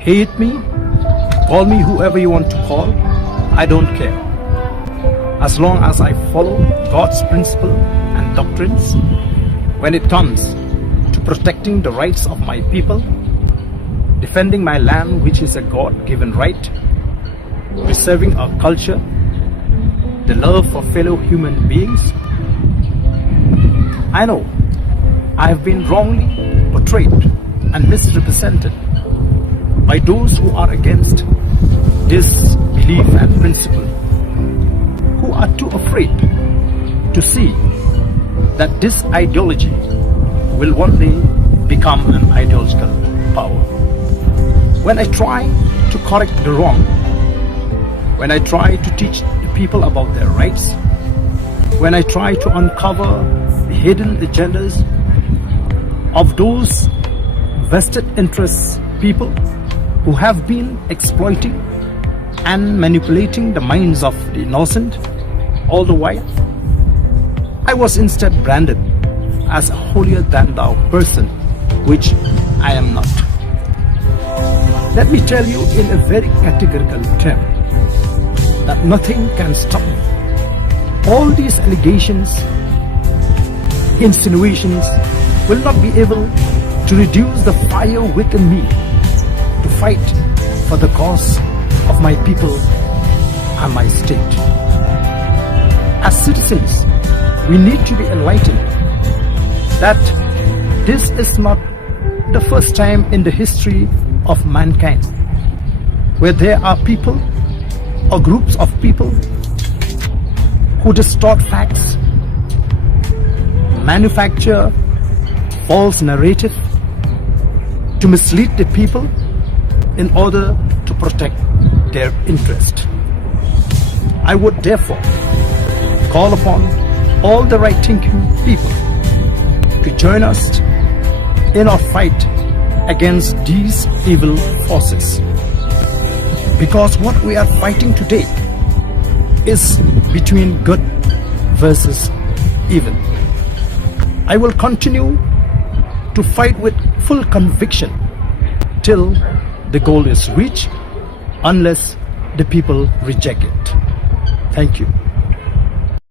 Hate me, call me whoever you want to call, I don't care. As long as I follow God's principle and doctrines, when it comes to protecting the rights of my people, defending my land, which is a God-given right, preserving our culture, the love for fellow human beings. I know I have been wrongly portrayed and misrepresented by those who are against this belief and principle, who are too afraid to see that this ideology will one day become an ideological power. When I try to correct the wrong, when I try to teach the people about their rights, when I try to uncover the hidden agendas of those vested interests people who have been exploiting and manipulating the minds of the innocent all the while, I was instead branded as a holier than thou person, which I am not. Let me tell you in a very categorical term that nothing can stop me. All these allegations, insinuations will not be able to reduce the fire within me to fight for the cause of my people and my state. As citizens, we need to be enlightened that this is not the first time in the history of mankind where there are people or groups of people who distort facts, manufacture false narrative to mislead the people in order to protect their interest. I would therefore call upon all the right-thinking people to join us in our fight against these evil forces. Because what we are fighting today is between good versus evil. I will continue to fight with full conviction till the goal is reached, unless the people reject it. Thank you.